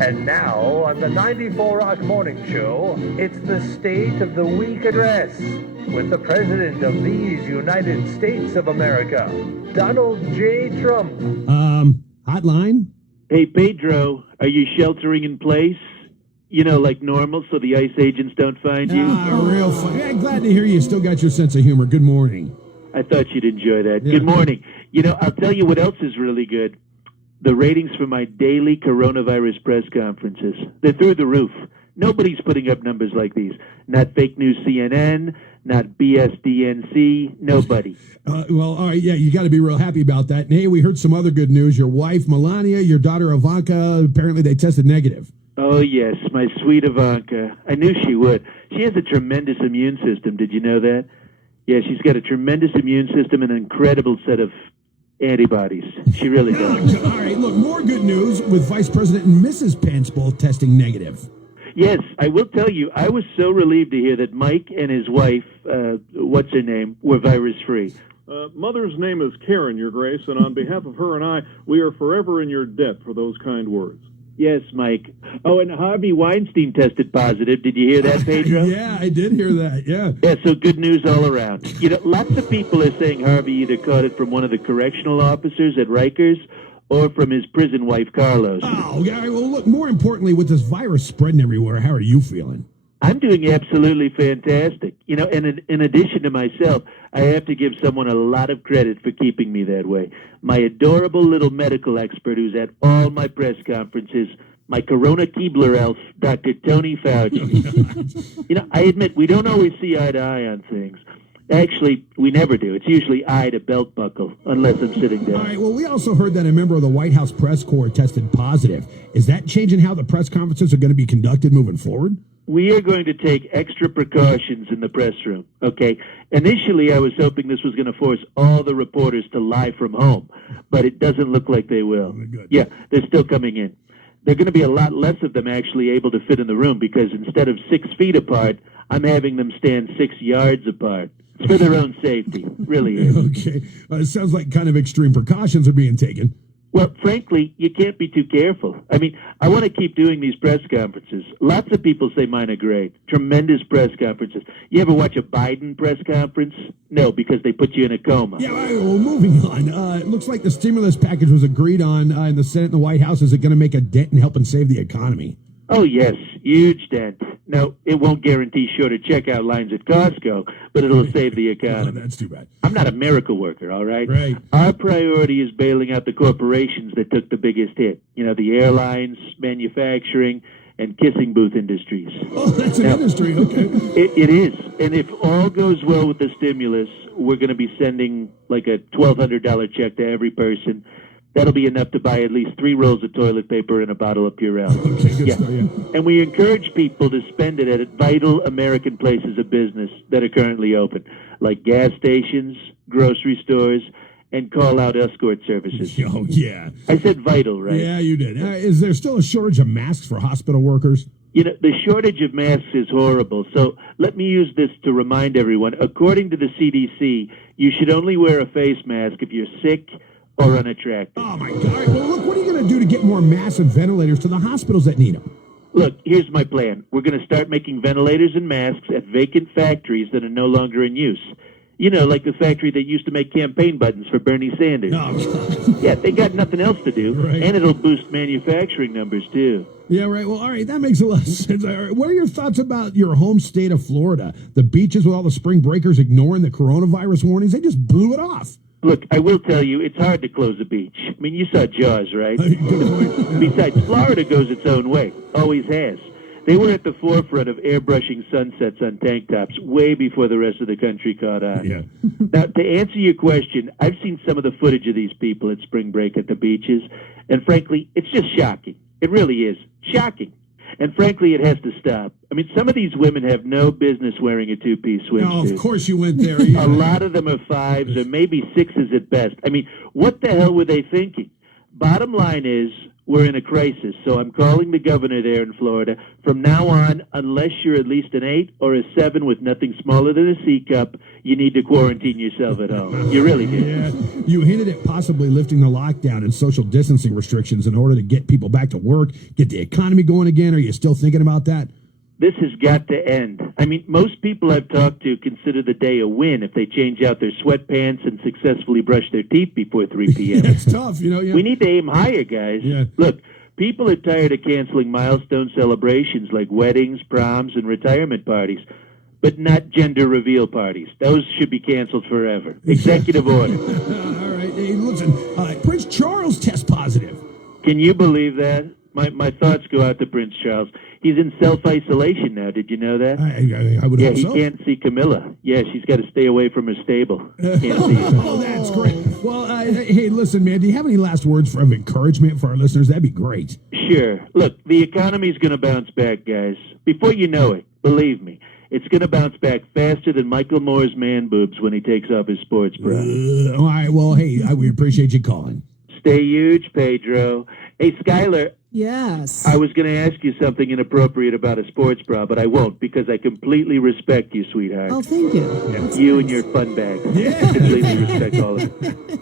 And now, on the 94 Rock Morning Show, it's the State of the Week address with the President of these United States of America, Donald J. Trump. Hotline? Hey, Pedro, are you sheltering in place? You know, like normal, so the ICE agents don't find you? Real fun. Yeah, glad to hear you still got your sense of humor. Good morning. I thought you'd enjoy that. Yeah. Good morning. You know, I'll tell you what else is really good. The ratings for my daily coronavirus press conferences. They're through the roof. Nobody's putting up numbers like these. Not fake news CNN, not BSDNC, nobody. Well, all right, yeah, you got to be real happy about that. And hey, we heard some other good news. Your wife, Melania, your daughter, Ivanka, apparently they tested negative. Oh, yes, my sweet Ivanka. I knew she would. She has a tremendous immune system. Did you know that? Yeah, she's got a tremendous immune system and an incredible set of antibodies. She really does. All right, look, more good news with Vice President and Mrs. Pence both testing negative. Yes, I will tell you, I was so relieved to hear that Mike and his wife, what's her name, were virus-free. Mother's name is Karen, Your Grace, and on behalf of her and I, we are forever in your debt for those kind words. Yes, Mike. Oh, and Harvey Weinstein tested positive. Did you hear that, Pedro? Yeah, I did hear that, yeah. Yeah, so good news all around. You know, lots of people are saying Harvey either caught it from one of the correctional officers at Rikers or from his prison wife, Carlos. Oh, yeah, well, look, more importantly, with this virus spreading everywhere, how are you feeling? I'm doing absolutely fantastic. You know, and in addition to myself, I have to give someone a lot of credit for keeping me that way. My adorable little medical expert who's at all my press conferences, my Corona Keebler elf, Dr. Tony Fauci. You know, I admit we don't always see eye to eye on things. Actually, we never do. It's usually eye to belt buckle, unless I'm sitting down. All right, well, we also heard that a member of the White House press corps tested positive. Is that changing how the press conferences are going to be conducted moving forward? We are going to take extra precautions in the press room, okay? Initially, I was hoping this was going to force all the reporters to lie from home, but it doesn't look like they will. Good. Yeah, they're still coming in. They're going to be a lot less of them actually able to fit in the room because instead of 6 feet apart, I'm having them stand 6 yards apart. It's for their own safety, really is. Okay, it sounds like kind of extreme precautions are being taken. Well, frankly, you can't be too careful. I mean, I want to keep doing these press conferences. Lots of people say mine are great. Tremendous press conferences. You ever watch a Biden press conference? No, because they put you in a coma. Yeah, all right, well, moving on. It looks like the stimulus package was agreed on in the Senate and the White House. Is it going to make a dent in helping save the economy? Oh, yes, huge dent. No, it won't guarantee shorter checkout lines at Costco, but it'll save the Oh, economy. that's too bad. I'm not a miracle worker, all right? Right. Our priority is bailing out the corporations that took the biggest hit. You know, the airlines, manufacturing, and kissing booth industries. Oh, that's an industry, okay. It is. And if all goes well with the stimulus, we're going to be sending like a $1,200 check to every person. That'll be enough to buy at least 3 rolls of toilet paper and a bottle of Purell. Okay, good stuff, yeah. And we encourage people to spend it at vital American places of business that are currently open, like gas stations, grocery stores, and call-out escort services. Oh, yeah. I said vital, right? Yeah, you did. Is there still a shortage of masks for hospital workers? You know, the shortage of masks is horrible. So let me use this to remind everyone. According to the CDC, you should only wear a face mask if you're sick or unattractive. Oh, my God. All right, well, look, what are you going to do to get more masks and ventilators to the hospitals that need them? Look, here's my plan. We're going to start making ventilators and masks at vacant factories that are no longer in use. You know, like the factory that used to make campaign buttons for Bernie Sanders. Oh, God. Yeah, they got nothing else to do, Right. and it'll boost manufacturing numbers, too. Yeah, right. Well, all right, that makes a lot of sense. All right, what are your thoughts about your home state of Florida? The beaches with all the spring breakers ignoring the coronavirus warnings, they just blew it off. Look, I will tell you, it's hard to close a beach. I mean, you saw Jaws, right? Good point. Besides, Florida goes its own way. Always has. They were at the forefront of airbrushing sunsets on tank tops way before the rest of the country caught on. Yeah. Now, to answer your question, I've seen some of the footage of these people at spring break at the beaches, and frankly, it's just shocking. It really is. Shocking. And frankly, it has to stop. I mean, some of these women have no business wearing a two-piece swimsuit. Oh, of course you went there. Yeah. A lot of them are 5s or maybe 6s at best. I mean, what the hell were they thinking? Bottom line is, we're in a crisis, so I'm calling the governor there in Florida. From now on, unless you're at least an 8 or a 7 with nothing smaller than a C cup, you need to quarantine yourself at home. You really do. Yeah, you hinted at possibly lifting the lockdown and social distancing restrictions in order to get people back to work, get the economy going again. Are you still thinking about that? This has got to end. I mean, most people I've talked to consider the day a win if they change out their sweatpants and successfully brush their teeth before 3 p.m. It's tough, you know. Yeah. We need to aim higher, guys. Yeah. Look, people are tired of canceling milestone celebrations like weddings, proms, and retirement parties, but not gender reveal parties. Those should be canceled forever. Executive order. All right. Hey, listen, Prince Charles test positive. Can you believe that? My thoughts go out to Prince Charles. He's in self-isolation now. Did you know that? I would hope he so. can't see Camilla. Yeah, she's got to stay away from her stable. Can't see her. Oh, that's great. Well, hey, listen, man, do you have any last words of encouragement for our listeners? That'd be great. Sure. Look, the economy's going to bounce back, guys. Before you know it, believe me, it's going to bounce back faster than Michael Moore's man boobs when he takes off his sports bra. All right, well, hey, we appreciate you calling. Stay huge, Pedro. Hey, Skylar. Yes. I was going to ask you something inappropriate about a sports bra, but I won't because I completely respect you, sweetheart. Oh, thank you. You and your fun bag. Yeah. Completely respect all of it.